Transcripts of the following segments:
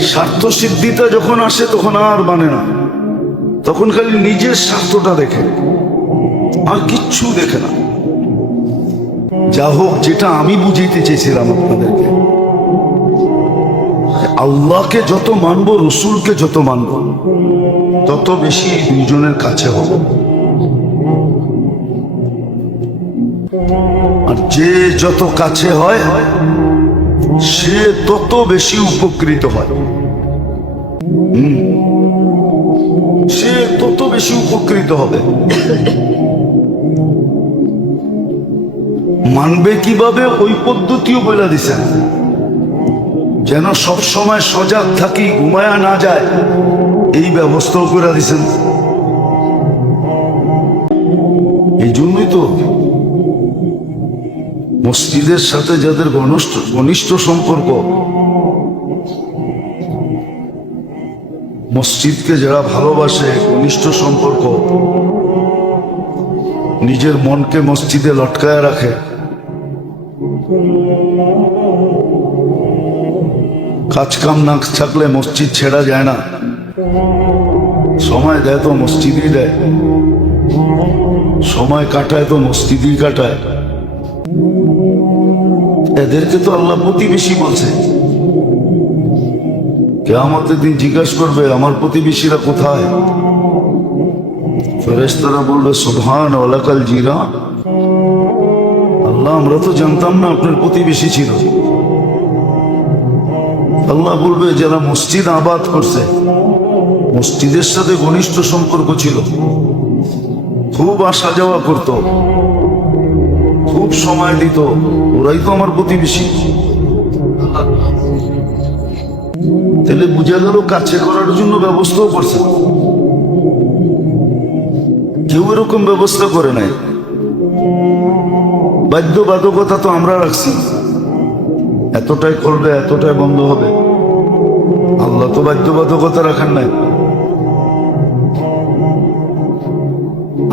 স্বার্থ সিদ্ধিটা যখন আসে, তখন আর মানে না। তখন খালি নিজের স্বার্থটা দেখে। আর কিচ্ছু দেখে না। যা হোক, যেটা আমি বুঝাইতে চেয়েছিলাম আপনাদেরকে। আল্লাহকে যত মানবো, রসুলকে যত মানবো, তত বেশি এই দুইজনের কাছে হব। আর যে যত কাছে হয় সে তত বেশি উপকৃত হয়। সে তত বেশি উপকৃত হবে। মানবে কীভাবে? ওই পদ্ধতিও বলে দিছেন। যেন সব সময় সজাগ থাকি, ঘুমায়া না যায়, এই ব্যবস্থাও করে দিছেন। মসজিদের সাথে যাদের ঘনিষ্ঠ ঘনিষ্ঠ সম্পর্ক, মসজিদকে যারা ভালোবাসে, ঘনিষ্ঠ সম্পর্ক, নিজের মনকে মসজিদে লটকায় রাখে। কাজ কাম না থাকলে মসজিদ ছেড়া যায় না। সময় দেয় তো মসজিদই দেয়। সময় কাটায় তো মসজিদই কাটায়। এদেরকে তো আল্লাহ প্রতিবেশী বলছে। কে আমাদের দিন জিজ্ঞাসা করবে, আমার প্রতিবেশীরা কোথায়? ফেরেশতারা বলবে সুবহান ওয়ালাকাল জিরা আল্লাহ, আমরা তো জানতাম না আপনার প্রতিবেশী ছিল। আল্লাহ বলবে, যারা মসজিদ আবাদ করছে, মসজিদের সাথে ঘনিষ্ঠ সম্পর্ক ছিল। খুব আসা যাওয়া করত। খুব সময় দিত। ওরাই তো আমার প্রতিবেশী। তাহলে বুঝা গেল কাছে করার জন্য ব্যবস্থাও করছে কেউ এরকম ব্যবস্থা করে নাই। বাধ্যবাধকতা তো আমরা রাখছি। এতটাই করবে, এতটাই বন্ধ হবে। আল্লাহ তো বাধ্যবাধকতা রাখার নাই।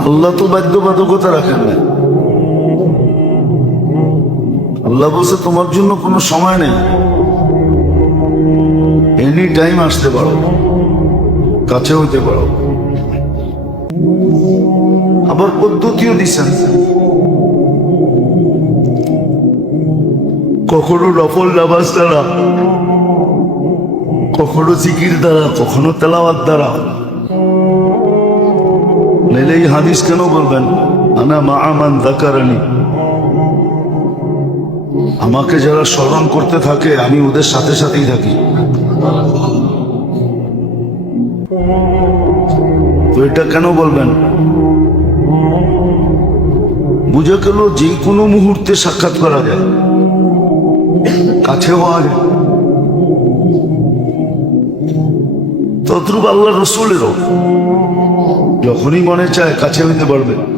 আল্লাহ তো বাধ্যবাধকতা রাখেন নাই। আল্লাহ বলছে, তোমার জন্য কোনো সময় নেই। এনি টাইম আসতে পারো। কাছে হইতে পারো। আবার পদ্ধতিও দিচ্ছেন কখনো নফল নামাজ দ্বারা, কখনো জিকির দ্বারা, কখনো তেলাওয়াত দ্বারা। নাইলে এই হাদিস কেন বলবেন? আনা মা আমান দাকারানি। আমাকে যারা স্মরণ করতে থাকে, আমি ওদের সাথে সাথেই থাকি। তো এটা কেন বলবেন? বুঝে গেল যে কোনো মুহূর্তে সাক্ষাৎ করা যায়। কাছে হওয়া যায়। তদ্রুপ আল্লাহ রসুলেরও। যখনই মনে চায় কাছে হইতে পারবে।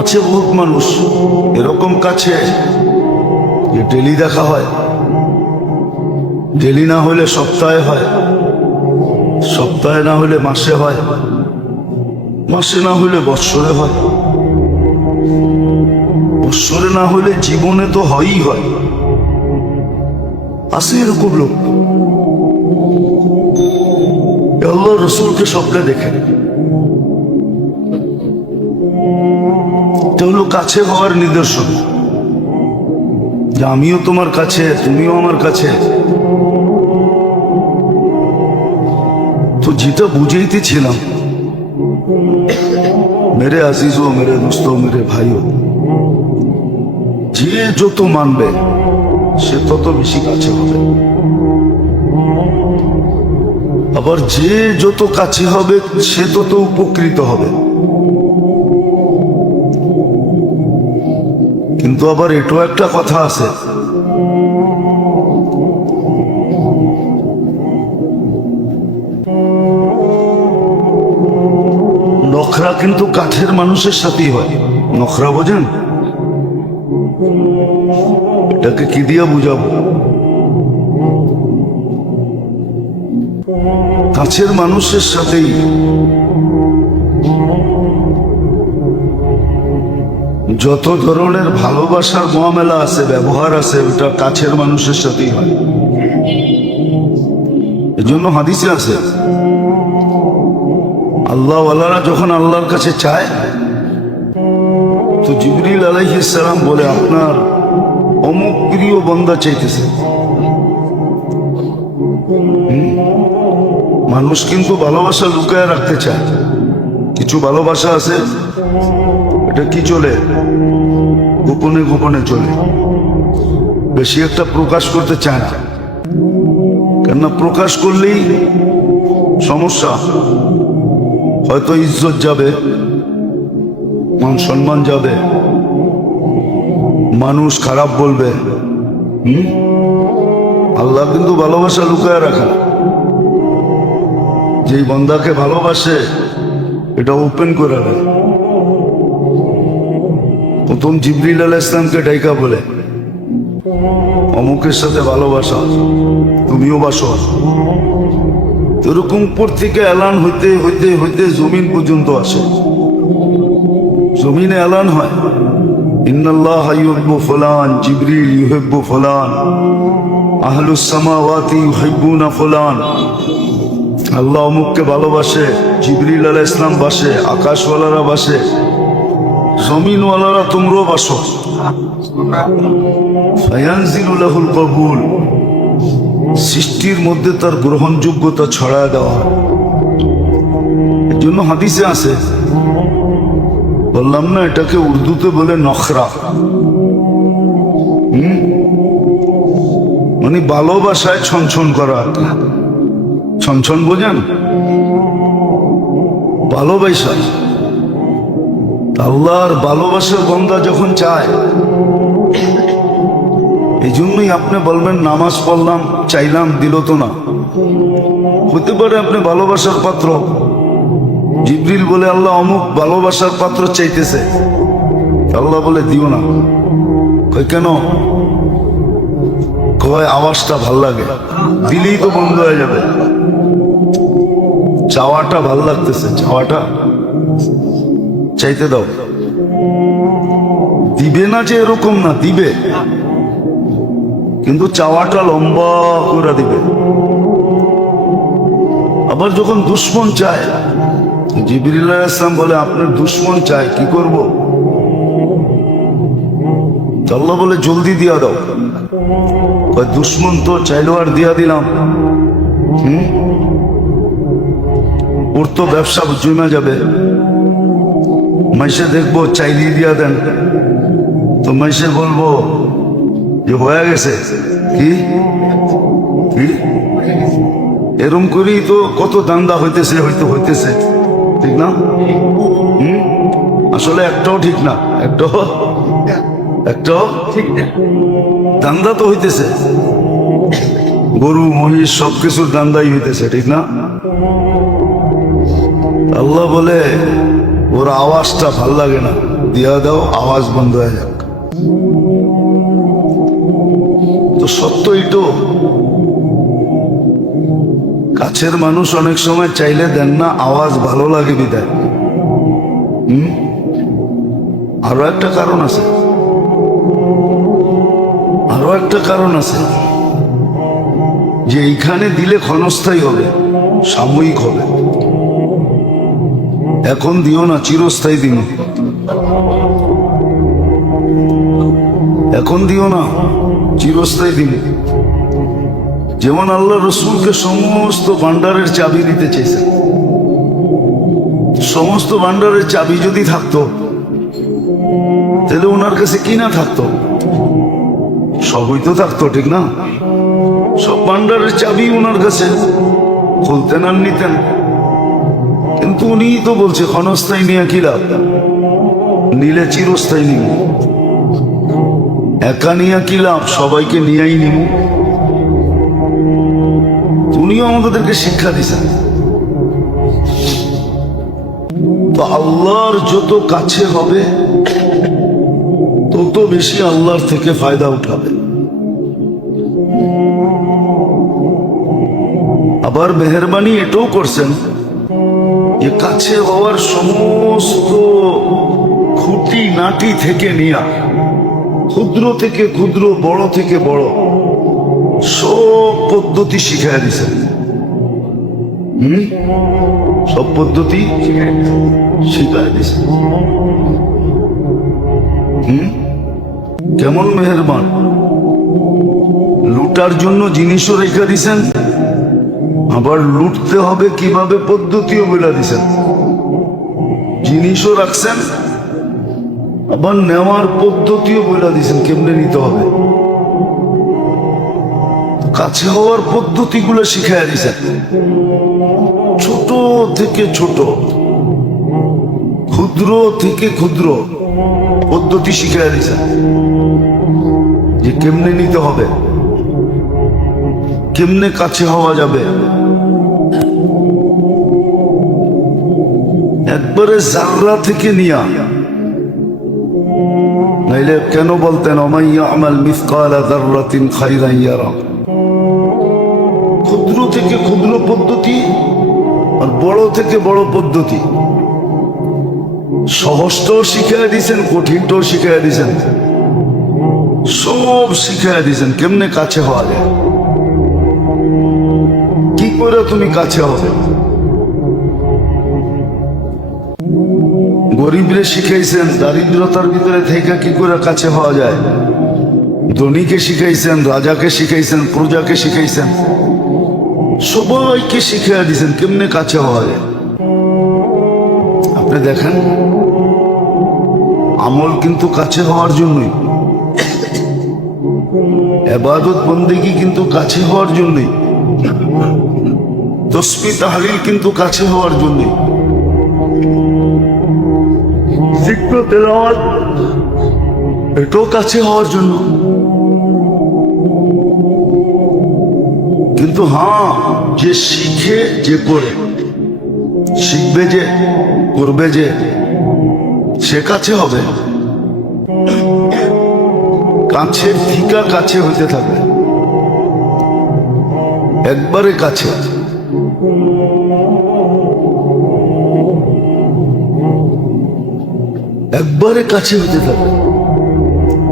আছে বহুত মানুষ, এরকম কাছে যে ডেলি দেখা হয়। ডেলি না হলে সপ্তাহে হয়, সপ্তাহে না হলে মাসে হয়, মাসে না হলে বৎসরে হয়। বৎসরে না হলে জীবনে তো হয়ই হয়। আছে এরকম লোক। রসুলকে স্বপ্নে দেখে। এটা হলো কাছে হওয়ার নিদর্শন। যে আমিও তোমার কাছে, তুমিও আমার কাছে। তো যেটা বুঝাইতেছিলাম, মেরে আজিজও, মেরে দোস্ত মেরে ভাইও, যে যত মানবে, সে তত বেশি কাছে হবে। আবার যে যত কাছে হবে, সে তত উপকৃত হবে। কিন্তু আবার এটাও একটা কথা আছে। নখরা কিন্তু কাঠের মানুষের সাথেই হয়। নখরা বোঝেন? এটাকে কি দিয়ে বুঝাবো? কাছের মানুষের সাথেই যত ধরনের ভালোবাসার মহামেলা আছে, ব্যবহার আছে, ওটা কাছের মানুষের সাথেই হয়। এজন্য হাদিসে আছে আল্লাহ আল্লাহরা যখন আল্লাহর কাছে চায়, তো জিবরিল আলাইহিসালাম বলে, আপনার অমুক প্রিয় বন্দা চাইতেছে। মানুষ কিন্তু ভালোবাসা লুকায় রাখতে চায়। কিছু ভালোবাসা আছে এটা কি চলে? গোপনে গোপনে চলে। বেশি একটা প্রকাশ করতে চায় না। কেননা প্রকাশ করলেই সমস্যা। হয়তো ইজ্জত যাবে, মান সম্মান যাবে। মানুষ খারাপ বলবে। হুম? আল্লাহ কিন্তু ভালোবাসা লুকায় রাখা যেই বন্দাকে ভালোবাসে, এটা ওপেন করে দেয় প্রথম জিবরিল আল ইসলামকে ডাইকা বলে, অমুকের সাথে ভালোবাসা, তুমিও বাসো। এরকম উপর থেকে এলান হইতে হইতে হইতে জমিন পর্যন্ত আসে। জমিনে এলান হয়, ইন্নাল্লাহ ইউহিব্বু ফুলান, জিবরিল ইউহিব্বু ফুলান, আহলুস সামাওয়াতি ইউহিব্বুনা ফুলান। আল্লাহ অমুককে ভালোবাসে, জিবরিল আলাহ ইসলাম বাসে, আকাশওয়ালারা বাসে। জমিনওয়ালারা তোমরাও বাসো। ফায়ানজিলুল কবুল। সৃষ্টির মধ্যে তার গ্রহণযোগ্যতা ছড়া দেওয়া জন্য হাদিসে আছে, বললাম না এটাকে উর্দুতে বলে নখরা। মানে ভালোবাসায় ছনছন করা। ছনছন বোঝেন? ভালোবাসা আল্লাহর ভালোবাসার বন্দা যখন চায় এই জন্যই আপনি বলবেন, নামাজ পড়লাম, চাইলাম, দিল তো না। হতে পারে আপনি ভালোবাসার পাত্র। জিবরিল বলে, আল্লাহ অমুক ভালোবাসার পাত্র চাইতেছে। আল্লাহ বলে, দিও না। কই কেন? কয়, আওয়াজটা ভালো লাগে। দিলেই তো বন্ধ হয়ে যাবে। চাওয়াটা ভালো লাগতেছে। চাওয়াটা চাইতে দাও। দিবে না যে এরকম না, দিবে। কিন্তু চাওয়াটা লম্বা করে দিবে। আবার যখন দুশ্মন চায় জিবির ইসলাম বলে, আপনার দুশ্মন চায়, কি করব? আল্লাহ বলে, জলদি দিয়া দাও। দুশ্মন তো চাইলো আর দিয়া দিলাম। হুম? ওর তো ব্যবসা জমে যাবে। মাইসে দেখব চাইলি দিয়া দেন। তো মাইসে বলব যে হয়ে গেছে। কি? কি? এরম করেই তো কত দান্দা হইতেছে হয়তো হইতেছে। ঠিক না? হুম? আসলে একটাও ঠিক না। একটাও? একটাও? ঠিক না। দান্দা তো হইতেছে। গরু মহিষ সবকিছুর দান্দাই হইতেছে ঠিক না? আল্লাহ বলে ওর আওয়াজটা ভালো লাগে না। দিয়া দাও, আওয়াজ বন্ধ হয়ে যাক। তো সত্যই তো, কাছের মানুষ অনেক সময় চাইলে দেন না, আওয়াজ ভালো লাগে বিদায়। হম? আরও একটা কারণ আছে। আরও একটা কারণ আছে। যে এইখানে দিলে ক্ষণস্থায়ী হবে, সাময়িক হবে। এখন দিও না, চিরস্থায়ী দিন। এখন দিও না, চিরস্থায়ী দিন। যেমন আল্লাহ রসুলকে সমস্ত ভান্ডারের চাবি দিতে চেয়েছেন। সমস্ত ভান্ডারের চাবি যদি থাকতো, তাহলে ওনার কাছে কি না থাকতো? সবই তো থাকতো, ঠিক না? সব ভান্ডারের চাবি ওনার কাছে। খুলতেন আর নিতেন। উনি তো বলছে, ক্ষণস্থায়ী নিয়ে কি লাভ? নিলে চিরস্থায়ী নিব একা নিয়ে কি লাভ? সবাইকে নিয়েই নিব উনিও আমাদেরকে শিক্ষা দিছেন তো আল্লাহর যত কাছে হবে, তত বেশি আল্লাহর থেকে ফায়দা উঠাবে। আবার মেহরবানি এটাও করছেন। কাছে হওয়ার সমস্ত খুঁটি নাটি থেকে নিয়া, ক্ষুদ্র থেকে ক্ষুদ্র, বড় থেকে বড়, সব পদ্ধতি শিখাই দিছেন সব পদ্ধতি শিখাই হুম? কেমন মেহরবান। লুটার জন্য জিনিসও রেখে দিছেন। আবার লুটতে হবে কীভাবে পদ্ধতিও বলে দিছেন? জিনিসও রাখছেন, আবার নেওয়ার পদ্ধতিও বলে দিছেন, কেমনে নিতে হবে? কাছে হওয়ার পদ্ধতিগুলো শিখাই দিছেন। ছোট থেকে ছোট, ক্ষুদ্র থেকে ক্ষুদ্র পদ্ধতি শিখাই দিছেন। যে কেমনে নিতে হবে, কেমনে কাছে হওয়া যাবে? একবারে জাররা থেকে নিয়া। নাইলে কেন বলতেন অমাইয়া আমাল ক্ষুদ্র থেকে ক্ষুদ্র পদ্ধতি আর বড় থেকে বড় পদ্ধতি। সহজটাও শিখাই দিয়েছেন কঠিনটাও শিখাই দিয়েছেন সব শিখাই দিয়েছেন কেমনে কাছে হওয়া যায়? কি করে তুমি কাছে হবে? গরিবরে শিখাইছেন, দারিদ্রতার ভিতরে থেকে কি করে কাছে হওয়া যায়? ধনীকে শিখাইছেন, রাজাকে শিখাইছেন, প্রজাকে শিখাইছেন। সবাইকে শিখাইয়া দিয়েছেন, কেমনে কাছে হওয়া যায়? আপনি দেখেন, আমল কিন্তু কাছে হওয়ার জন্যই। এবাদত বন্দিগি কিন্তু কাছে হওয়ার জন্যই। তসমি তাহলিল কিন্তু কাছে হওয়ার জন্যই। তেলাওয়াত এটাও কাছে হওয়ার জন্য। কিন্তু হ্যাঁ যে শিখে, যে করে, শিখবে যে, করবে যে, সে কাছে হবে। কাছের থিকা কাছে হইতে থাকবে। একবারে কাছে। একবারে কাছে হইতে থাকবে।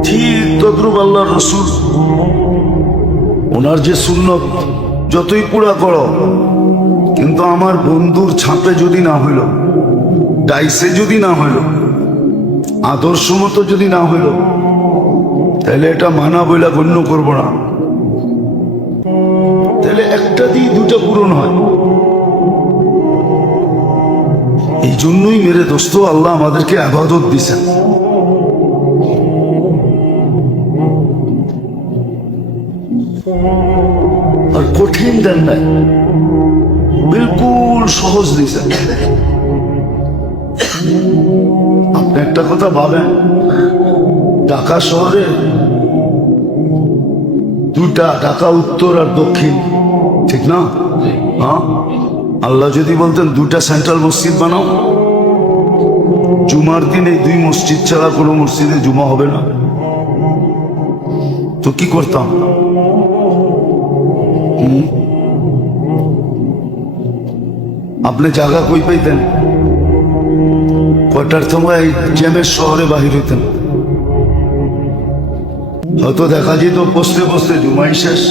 ঠিক তদ্রুপ আল্লাহ রসুল। ওনার যে সুন্নত যতই পুরা করো কিন্তু আমার বন্ধুর ছাপে যদি না হইল ডাইসে যদি না হইল আদর্শ মতো যদি না হইল তাহলে এটা মানা বইলা গণ্য করব না। তাহলে একটা দিয়ে দুটা পূরণ হয়। এই জন্যই মেরে দোস্ত আল্লাহ আমাদেরকে আবাদত দিছেন। আর কঠিন দেন নাই বিলকুল সহজ দিছেন। আপনি একটা কথা ভাবেন ঢাকা শহরে দুটা ঢাকা উত্তর আর দক্ষিণ ঠিক না? হ্যাঁ? আল্লাহ যদি বলতেন দুটা সেন্ট্রাল মসজিদ বানাও, জুমার দিন এই দুই মসজিদ ছাড়া কোনো মসজিদে জুমা হবে না। তো কি করতাম? আপনি জায়গা কই পাইতেন? কয়টার সময় জ্যামের শহরে বাহির হইতেন? হয়তো দেখা যেত বসতে বসতে জুমাই শেষ।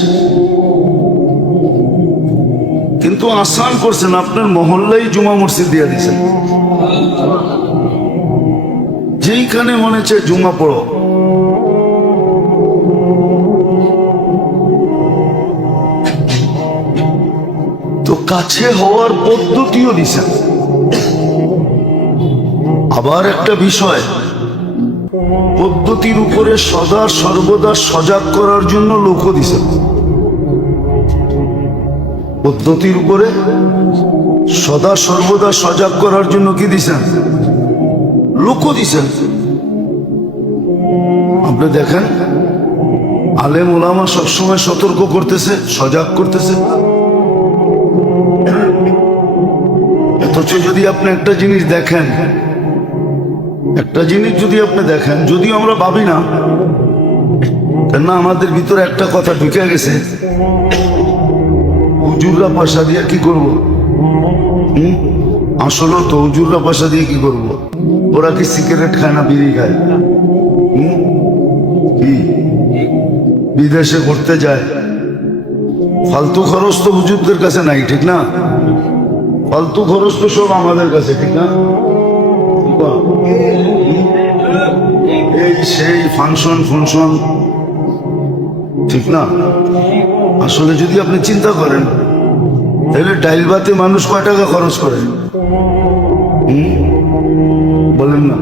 কিন্তু আসান করছেন, আপনার মহল্লাই জুমা মসজিদ দিয়ে দিয়েছেন। যেইখানে মনে হচ্ছে জুমা পড়ো। তো কাছে হওয়ার পদ্ধতিও দিছেন। আবার একটা বিষয়, পদ্ধতির উপরে সদা সর্বদা সজাগ করার জন্য লোকও দিছেন। পদ্ধতির উপরে সদা সর্বদা সজাগ করার জন্য কি দিছেন? লোকও দিছেন। আপনি দেখেন, আলেম ওলামা সবসময় সতর্ক করতেছে, সজাগ করতেছে। অথচ যদি আপনি একটা জিনিস দেখেন, একটা জিনিস যদি আপনি দেখেন, যদিও আমরা ভাবি না, কেননা আমাদের ভিতরে একটা কথা ঢুকে গেছে হুজুররা পয়সা দিয়ে কি করব? আসলে তো হুজুররা পয়সা দিয়ে কি করব? ওরা কি সিগারেট খায় না বিড়ি খায়? বিদেশে ঘুরতে যায়? ফালতু খরচ তো হুজুরদের কাছে নাই, ঠিক না? ফালতু খরচ তো সব আমাদের কাছে, ঠিক না। এই সেই ফাংশন ফাংশন, ঠিক না? আসলে যদি আপনি চিন্তা করেন তাহলে ডাইল ভাতে মানুষ কয় টাকা খরচ করে? বলেন না।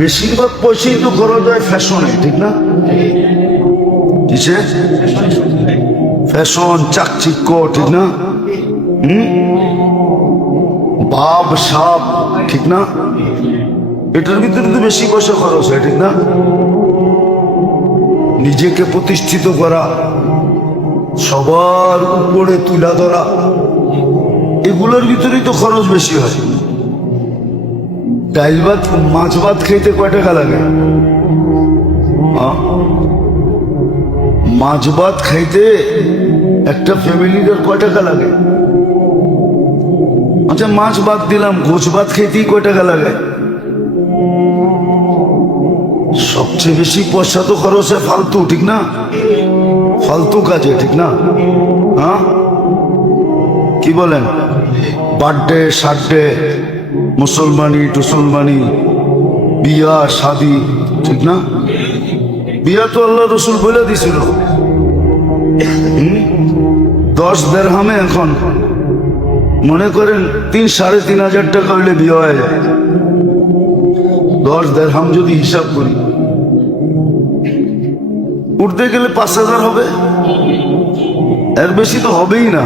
বেশিরভাগ পয়সাই তো খরচ হয় ফ্যাশনে, ঠিক না? ফ্যাশন, চাকচিক্য, ঠিক না? ভাব সাপ, ঠিক না? এটার ভিতরে তো বেশি পয়সা খরচ হয়, ঠিক না? নিজেকে প্রতিষ্ঠিত করা। সবার উপরে তুলা ধরা। এগুলোর ভিতরেই তো খরচ বেশি হয়। ডাইল ভাত, মাছ ভাত খেতে কয় টাকা লাগে? মাছ ভাত খাইতে একটা ফ্যামিলির কয় টাকা লাগে? আচ্ছা মাছ ভাত দিলাম গোছ ভাত খাইতেই কয় টাকা লাগে? সবচেয়ে বেশি পয়সা তো খরচ হয় ফালতু, ঠিক না? ফালতু কাজে ঠিক না? হ্যাঁ? কি বলেন? বার্থডে, সার্থডে, মুসলমানি, টুসলমানি, বিয়া, শাদি, ঠিক না? বিয়া তো আল্লাহ রসুল বলে দিছিল। দশ দেড় হামে এখন। মনে করেন তিন, সাড়ে তিন হাজার টাকা হইলে বিয়ে হয়ে দশ দেড়হাম যদি হিসাব করি। উঠতে গেলে পাঁচ হাজার হবে? এর বেশি তো হবেই না।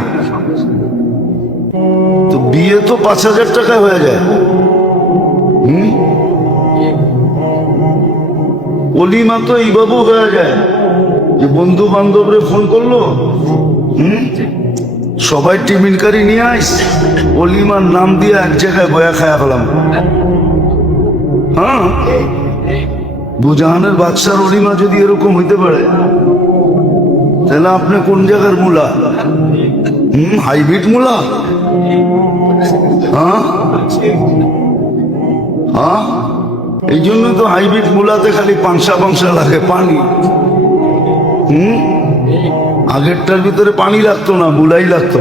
তো বিয়ে তো পাঁচ হাজার টাকায় হয়ে যায়। হুম? অলিমা তো এইভাবে হয়ে যায়। যে বন্ধু বান্ধবরে ফোন করল, হুম? সবাই টিফিন কারি নিয়ে আইস অলিমার নাম দিয়ে এক জায়গায় বয়া খায়া ফেলাম। হ্যাঁ? বুজাহানের বাদশার অলিমা যদি এরকম হইতে পারে, তাহলে আপনি কোন জায়গার মূলা? হুম, হাইব্রিড মূলা? হ্যাঁ? হ্যাঁ? এই জন্য তো হাইব্রিড মূলাতে খালি পাংসা পাংসা লাগে, পানি। হুম? আগেরটার ভিতরে পানি লাগতো না, মুলাই লাগতো।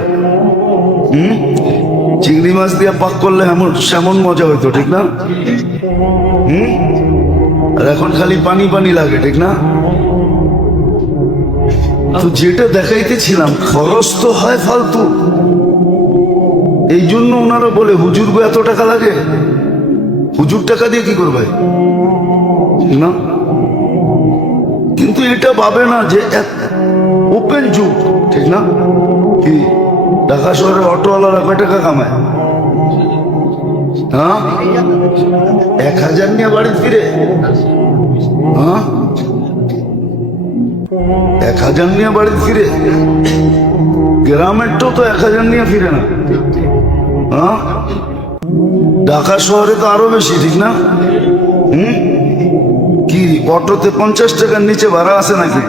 হুম? চিংড়ি মাছ দিয়ে পাক করলে এমন সেমন মজা হইতো, ঠিক না? হুম? আর এখন খালি পানি পানি লাগে, ঠিক না? তো যেটা দেখাইতেছিলাম, খরচ তো হয় ফালতু। এই জন্য ওনারা বলে হুজুর গো এত টাকা লাগে? হুজুর টাকা দিয়ে কি করবে? না। কিন্তু এটা ভাবে না যে ওপেন যুগ, ঠিক না? কি? ঢাকা শহরে অটোওয়ালারা কয় টাকা কামায়? হ্যাঁ? এক হাজার নিয়ে বাড়ি ফিরে? হ্যাঁ? এক হাজার নিয়ে বাড়ি ফিরে? গ্রামের তো এক হাজার নিয়ে ফিরে না। হ্যাঁ? ঢাকা শহরে তো আরও বেশি, ঠিক না? হুম? কি, অটোতে পঞ্চাশ টাকার নিচে ভাড়া আছে নাকি?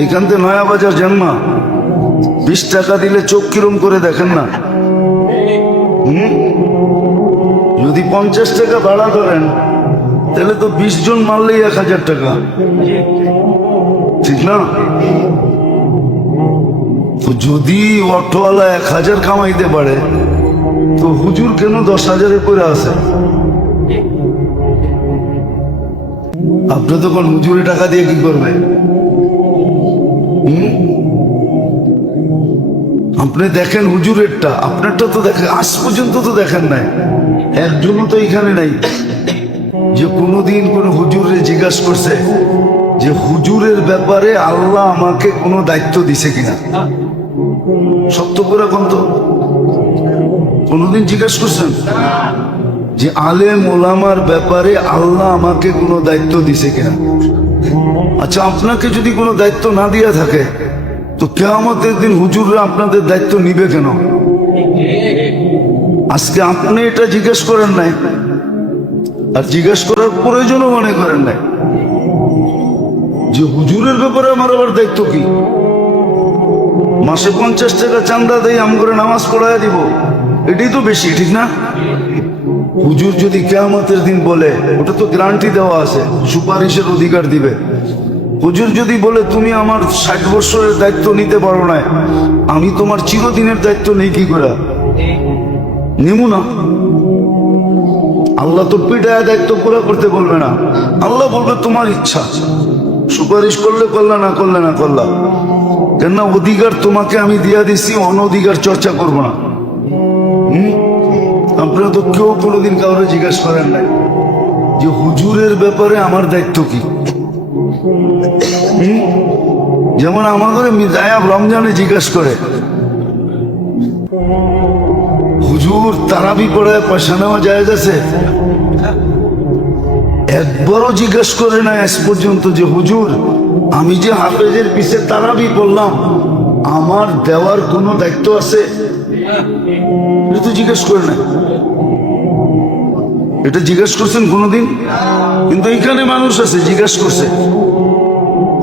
এইখান থেকে নয়া বাজার জন্মা বিশ টাকা দিলে চোখ কিরম করে দেখেন না। হুম? যদি পঞ্চাশ টাকা ভাড়া ধরেন তাহলে তো বিশ জন মারলেই এক হাজার টাকা। ঠিক না? তো যদি অটোওয়ালা এক হাজার কামাইতে পারে, তো হুজুর কেন দশ হাজারে করে আসে আপনি তখন হুজুরে টাকা দিয়ে কি করবে? আপনি দেখেন হুজুরেরটা, আপনারটা তো দেখেন আজ পর্যন্ত তো দেখেন নাই। একজনও তো এখানে নাই। যে কোনোদিন কোনো হুজুরে জিজ্ঞাসা করছে যে হুজুরের ব্যাপারে আল্লাহ আমাকে কোনো দায়িত্ব দিছে কিনা। সত্য করে এখন তো? কোনোদিন জিজ্ঞাসা করছেন? যে আলেম ওলামার ব্যাপারে আল্লাহ আমাকে কোনো দায়িত্ব দিছে কিনা। আচ্ছা আপনাকে যদি কোনো দায়িত্ব না দিয়া থাকে, তো কেয়ামতের দিন হুজুররা আপনাদের দায়িত্ব নিবে কেন? আজকে আপনি এটা জিজ্ঞেস করেন নাই। আর জিজ্ঞেস করার প্রয়োজনও মনে করেন নাই। যে হুজুরের ব্যাপারে আমার আবার দায়িত্ব কি? মাসে পঞ্চাশ টাকা চান্দা দেই, আম করে নামাজ পড়ায় দিব। এটাই তো বেশি, ঠিক না? হুজুর যদি কেয়ামতের দিন বলে, ওটা তো গ্যারান্টি দেওয়া আছে, সুপারিশের অধিকার দিবে। হুজুর যদি বলে, তুমি আমার ষাট বছরের দায়িত্ব নিতে পারো না আমি তোমার চিরদিনের দায়িত্ব নেই কি করে? নিমু না। আল্লাহ তো পিঠায় দায়িত্ব পুরো করতে বলবে না। আল্লাহ বলবে তোমার ইচ্ছা। সুপারিশ করলে করলা, না করলে না করলা। কেননা অধিকার তোমাকে আমি দিয়া দিছি, অনধিকার চর্চা করব না? আপনারা তো কেউ কোনোদিন কাউরে জিজ্ঞেস করেন নাই যে হুজুরের ব্যাপারে আমার দায়িত্ব কি? যেমন আমাদের মিজায়াব রমজানে জিজ্ঞেস করে। হুজুর তারাবি পড়ে পয়সা নেওয়া যায় আছে একবারও জিজ্ঞেস করে না আজ পর্যন্ত যে, হুজুর, আমি যে হাফেজের পিছে তারাবি পড়লাম, আমার দেওয়ার কোনো দায়িত্ব আছে? তো জিজ্ঞেস করে না এটা জিজ্ঞেস করছেন কোনোদিন? কিন্তু এখানে মানুষ আছে, জিজ্ঞেস করছে,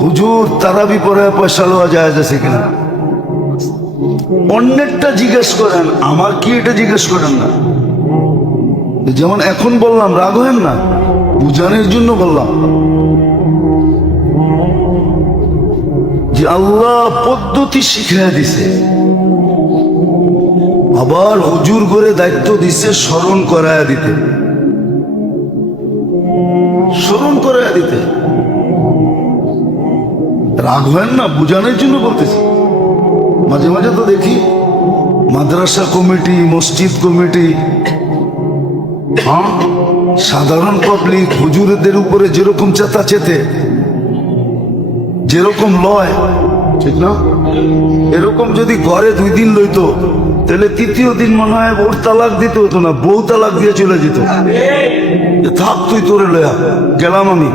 হুজুর, তারাবি পড়ায় পয়সা লওয়া যায় আছে কিনা? অন্যেরটা জিজ্ঞেস করেন, আমার কি এটা জিজ্ঞেস করেন না? যেমন এখন বললাম, রাগ হেন না, বুঝানোর জন্য বললাম। যে আল্লাহ পদ্ধতি শিখিয়ে দিছে। আবার হুজুর করে দায়িত্ব দিছে স্মরণ করায়া দিতে। স্মরণ করায়া দিতে। রাগ হেন না, বুঝানোর জন্য বলতেছি। মাঝে মাঝে তো দেখি মাদ্রাসা কমিটি মসজিদ কমিটি হ্যাঁ? সাধারণ পাবলিক হুজুরদের উপরে যেরকম চেতা চেতে যেরকম লয় ঠিক না? এরকম যদি ঘরে দুই দিন লইতো তাহলে তৃতীয় দিন মনে হয় ওর তালাক দিতে হতো না বউ তালাক দিয়ে চলে যেত। থাক তুই তোরে লয়া গেলাম আমি।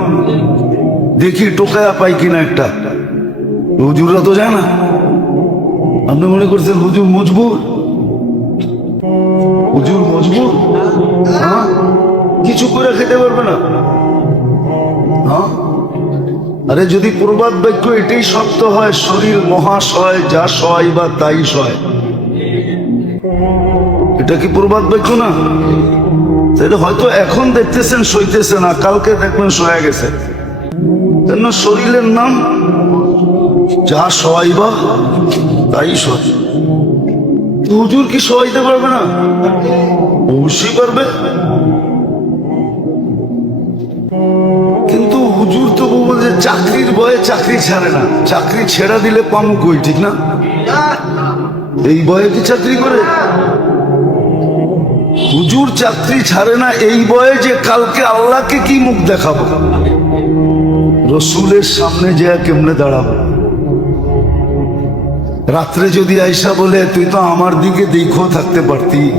দেখি টোকায়া পাই কিনা একটা। হুজুররা তো যায় না। আপনি মনে করছেন হুজুর মজবুর? হুজুর মজবুর? হ্যাঁ? কিছু করে খেতে পারবে না। হ্যাঁ? আরে যদি প্রবাদ বাক্য এটাই সত্য হয়, শরীর মহাশয় যা সয় বা তাই সয়। এটা কি প্রবাদ বাক্য না? তাহলে হয়তো এখন দেখতেছেন সইতেছে না কালকে দেখবেন সয়ে গেছে। শরীরের নাম? যা সবাইবা তাই হুজুর কি সহাইতে পারবে না? অবশ্যই পারবে কিন্তু হুজুর তো চাকরির বয়ে চাকরি ছাড়ে না। চাকরি ছেড়া দিলে পামু কই, ঠিক না? এই বয়ে কি চাকরি করে? হুজুর চাকরি ছাড়ে না, এই বয়ে যে কালকে আল্লাহকে কি মুখ দেখাবো? রসুলের সামনে যে কেমনে দাঁড়াবো? রাত্রে যদি আইসা বলে, তুই তো আমার দিকে দেখো থাকতে পারতি।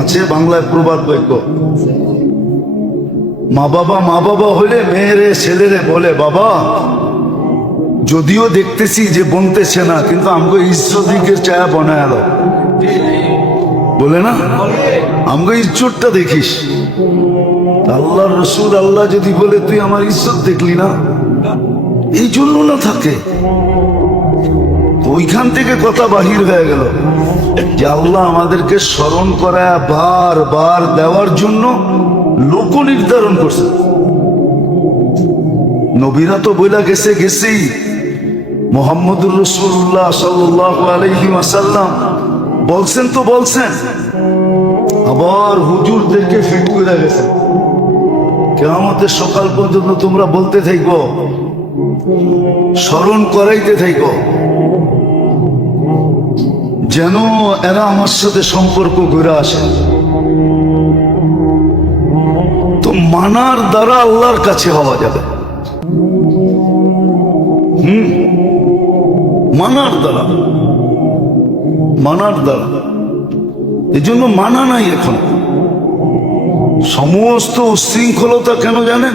আছে বাংলায় প্রবাদ বাক্য মা বাবা মা বাবা হলে মেয়েরে, ছেলেরে বলে, বাবা, যদিও দেখতেছি যে বনতেছে না, কিন্তু আমাকে ঈশ্বরদিকের চায়া বনায় বলে না? আমাকে ইজ্জতটা দেখিস। আল্লাহ রসুল, আল্লাহ যদি বলে, তুই আমার ইজ্জত দেখলি না? এই জন্য না থাকে। ওইখান থেকে কথা বাহির হয়ে গেল যে আল্লাহ আমাদেরকে স্মরণ করা বার বার দেওয়ার জন্য লোক নির্ধারণ করছে। নবীরা তো বইলা গেছে গেছেই। মোহাম্মদুর রসুল্লাহ সাল্লাহ আসাল্লাম বলছেন তো বলছেন। আবার হুজুরদেরকে ফিট করে গেছে। কেমতের সকাল পর্যন্ত তোমরা বলতে থাকব স্মরণ করাইতে থাকব যেন এরা আমার সাথে সম্পর্ক করে আসে। তো মানার দ্বারা আল্লাহর কাছে হওয়া যাবে। হুম। মানার দ্বারা। মানার দ্বারা। এই জন্য মানা নাই এখন। সমস্ত উশৃঙ্খলতা কেন জানেন?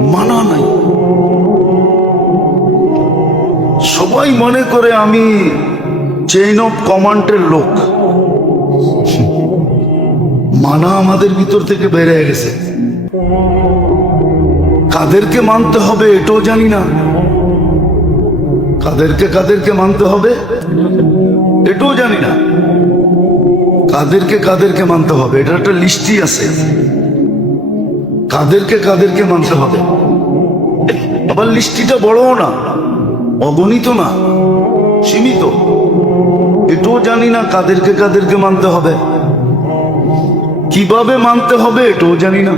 মানা নাই। সবাই মনে করে আমি চেইন অফ কমান্ডের লোক। মানা আমাদের ভিতর থেকে বেড়ে গেছে। কাদেরকে মানতে হবে এটাও জানি না। কাদেরকে কাদেরকে মানতে হবে এটাও জানি না। কাদেরকে কাদেরকে মানতে হবে এটা একটা লিস্টই আছে। কাদেরকে কাদেরকে মানতে হবে। আবার লিস্টিটা বড়ও না, অগণিত না, সীমিত। এটাও জানি না কাদেরকে কাদেরকে মানতে হবে। কীভাবে মানতে হবে এটাও জানি না।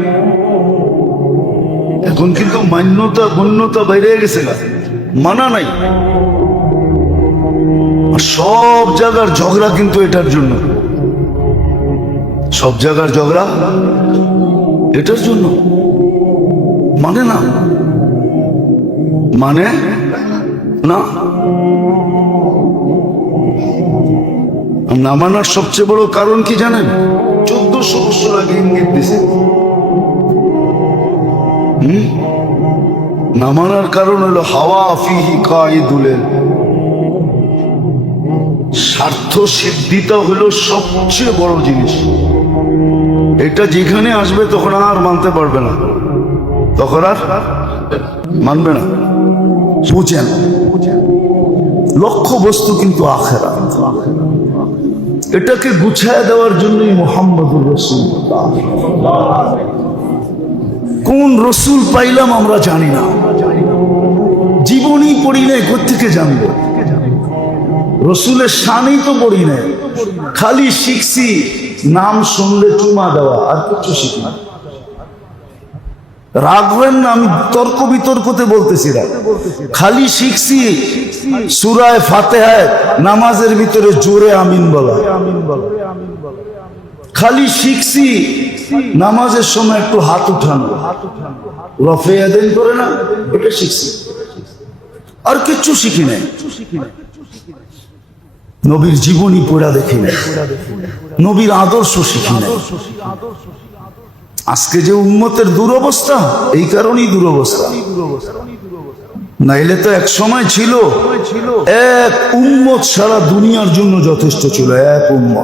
এখন কিন্তু মান্যতা, গণ্যতা বাইরে গেছে গা। মানা নাই। সব জায়গার ঝগড়া কিন্তু এটার জন্য। সব জায়গার ঝগড়া এটার জন্য। মানে না? মানে না? না মানার সবচেয়ে বড় কারণ কি জানেন? চোদ্দশো বছর আগে ইঙ্গিত দিছে। হুম? না মানার কারণ হলো হাওয়া ফিহি কাইদুলেন স্বার্থ সিদ্ধিটা হলো সবচেয়ে বড় জিনিস। এটা যেখানে আসবে তখন আর মানতে পারবে না। তখন আর মানবে না। বুঝেন লক্ষ্য বস্তু কিন্তু আখেরা এটাকে গুছায় দেওয়ার জন্যই মোহাম্মদুর রসুল। কোন রসুল পাইলাম আমরা জানি না। জীবনই পড়ি নাই কোথেকে জানব? রসুলের শানই তো পড়ি নাই। খালি শিখছি, নাম শুনলে চুমা দেওয়া, আর কিছু শিখি না। রাখবেন না, আমি তর্ক বিতর্কতে বলতেছি না খালি শিখছি সুরায় ফাতেহায় নামাজের ভিতরে জোরে আমিন বলা। খালি শিখছি নামাজের সময় একটু হাত উঠানো। রফে আদেন করে না, এটা শিখছি। আর কিচ্ছু শিখি নাই। নবীর জীবনী পড়া দেখি নাই। নবীর আদর্শ শিখি নাই। আজকে যে উন্মতের দুরবস্থা, এই কারণেই দুরবস্থা। নাইলে তো এক সময় ছিল, এক উম্মত সারা দুনিয়ার জন্য যথেষ্ট ছিল, এক উম্মত।